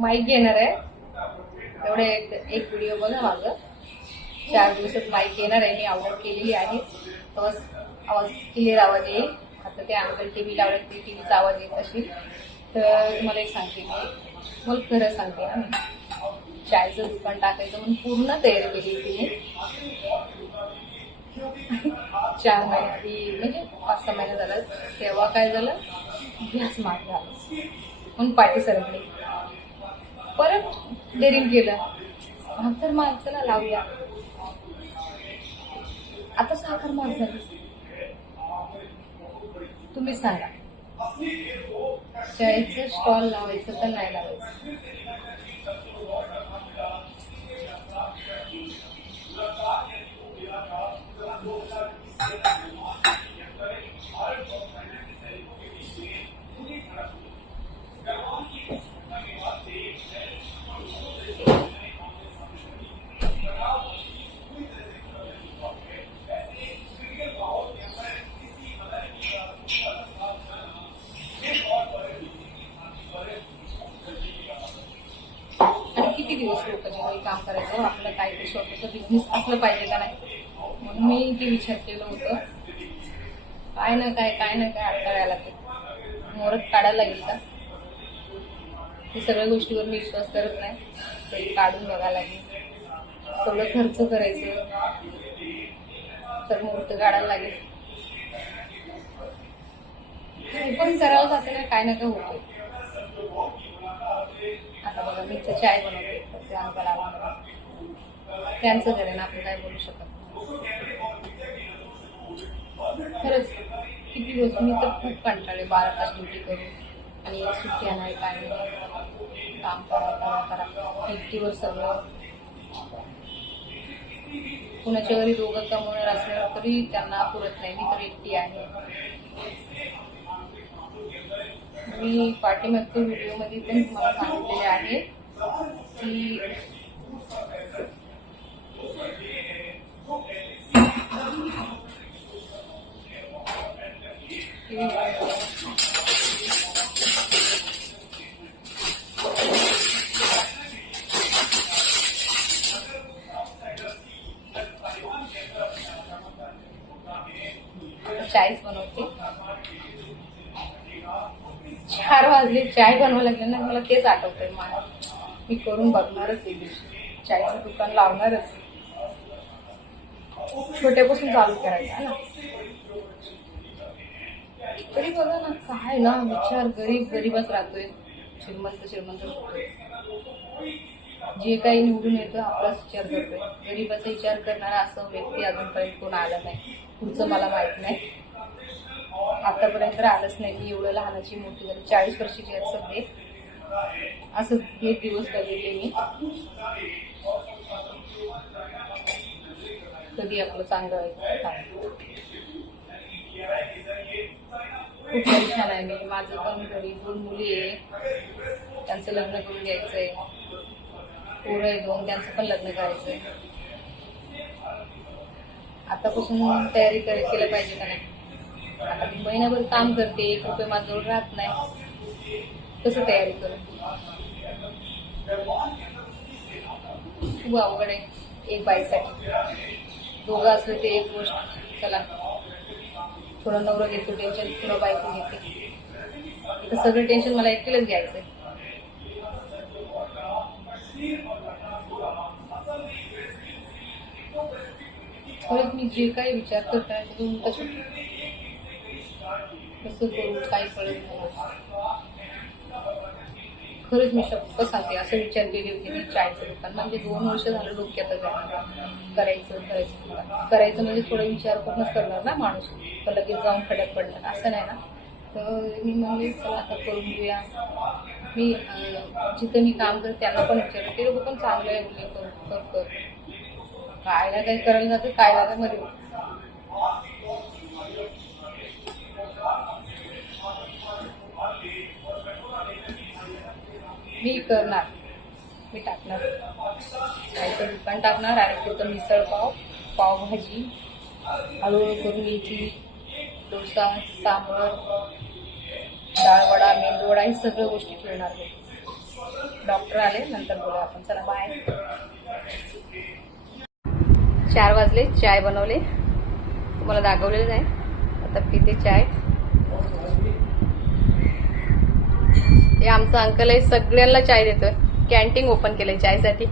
Mic घेणार आहे. एवढे एक व्हिडिओ बघा माझं. 4 दिवसात माईक येणार आहे. मी ऑर्डर केलेली आहे. तर आवाज क्लिअर आवाज येईल. आता ते अंकल टीव्ही लावले, ते टीव्हीचा आवाज येत असेल. तर तुम्हाला एक सांगते मी, मला खरं सांगते ना, मी चायचं दुकान टाकायचं म्हणून पूर्ण तयारी केली होती. 4 महिने आधी म्हणजे 5-6 महिने झालं. तेव्हा काय झालं, गॅस महाग झाला म्हणून पाठी सरकली. परत डेअरिंग केलं, तर माणसाला लावूया. आता साखर महाग झाली. तुम्ही सांगा, चायचं स्टॉल लावायचं तर नाही लावायचं? किती दिवस लोकांच्या घरी काम करायचं, आपलं काहीतरी स्वतःचा बिझनेस असलं पाहिजे का नाही, म्हणून मी ते विचार केलं होतं. काय ना काय अडथळ्याला लागते, मोरत काढायला लागेल का? हे सगळ्या गोष्टीवर मी विश्वास करत नाही. तरी काढून बघायला लागेल. थोडं खर्च करायचं तर मुहूर्त काढायला लागेल. पण करायला जाते ना, काय ना काय होते. आता बघा, मी तर चाय बनवते, तर ते अंकल आला, त्यांचं घर आहे ना, आपण काय बोलू शकत नाही. खरंच किती दिवस मी तर खूप कंटाळले, 12 तास ड्युटी करून आणि सुट्ट्या नाही, काय नाही, काम करा एकटीवर सगळं. कुणाच्या घरी दोघं कमवणार असल्यावर तरी त्यांना पुरत नाही. मी तर एकटी आहे. मी पाठीमागच्या व्हिडिओमध्ये पण तुम्हाला सांगितलेले आहे की चायच बनवते. 4 वाजले, चाय बनवायला लागले ना, मला तेच आठवतंय. मी करून बघणारच एक दिवशी, चायचं दुकान लावणारच. छोट्यापासून चालू करायचं ना. तरी बघा ना, काय ना विचार, गरीबच राहतोय, श्रीमंत होतोय. जे काही निवडून येतं आपलाच विचार करतोय. गरीबाचा विचार करणारा असं व्यक्ती अजूनपर्यंत कोण आला नाही. पुढचं मला माहित नाही, आतापर्यंत आलंच नाही. मी एवढं लहानाची मोठी झाली, 40 वर्षाची आहे सध्या. असं हे दिवस बघितले मी. कधी आपलं चांगलं आहे. खूप परेशान आहे मी. माझं पण घरी 2 मुली आहे, त्यांचं लग्न करून द्यायचंय. पोरं आहे 2, त्यांचं पण लग्न करायचंय. आतापासून तयारी केलं पाहिजे का नाही? आता मी महिनाभर काम करते, 1 रुपये माझ्याजवळ राहत नाही, कसं तयारी करू? खूप अवघड आहे एक बाईसाठी. दोघं असले ते एक गोष्ट, चला थोडं नवरा घेतो टेन्शन, थोडं बायको घेते. इथं सगळं टेन्शन मला एकटीलाच घ्यायचंय. खरंच मी जे काही विचार करताय त्यातून कसं करू, काय कळत नाही. खरंच मी शब्द सांगते, असं विचार केले होते की चायचं दुकान म्हणजे 2 वर्ष झालं डोक्यातच करायचं म्हणजे थोडा विचार करूनच करणार ना माणूस, तर लगेच जाऊन खड्यात पडणार असं नाही ना. तर मी म्हणले चला आता करून घेऊया. मी जिथं मी काम करते त्यांना पण विचारलं, ते लोक पण चांगलं आहे बोलले, कर काय ना काही करायला जातं, काय लागा मध्ये. मी करणार, मी टाकणार, काहीतरी दुकान टाकणार आणि तिथं मिसळ पावभाजी हळूहळू करून घ्यायची, डोसा, सांबर, डाळवडा, मेंदूवडा, हे सगळ्या गोष्टी ठेवणार. डॉक्टर आले नंतर बोलू आपण. चला बाय. 4 वाजले. चाय बनवले, तुम्हाला दाखवलेलं आहे. आता पिते चाय. हे आमचा अंकल आहे, सगळ्यांना चाय देतोय. कॅन्टीन ओपन केलंय चायसाठी.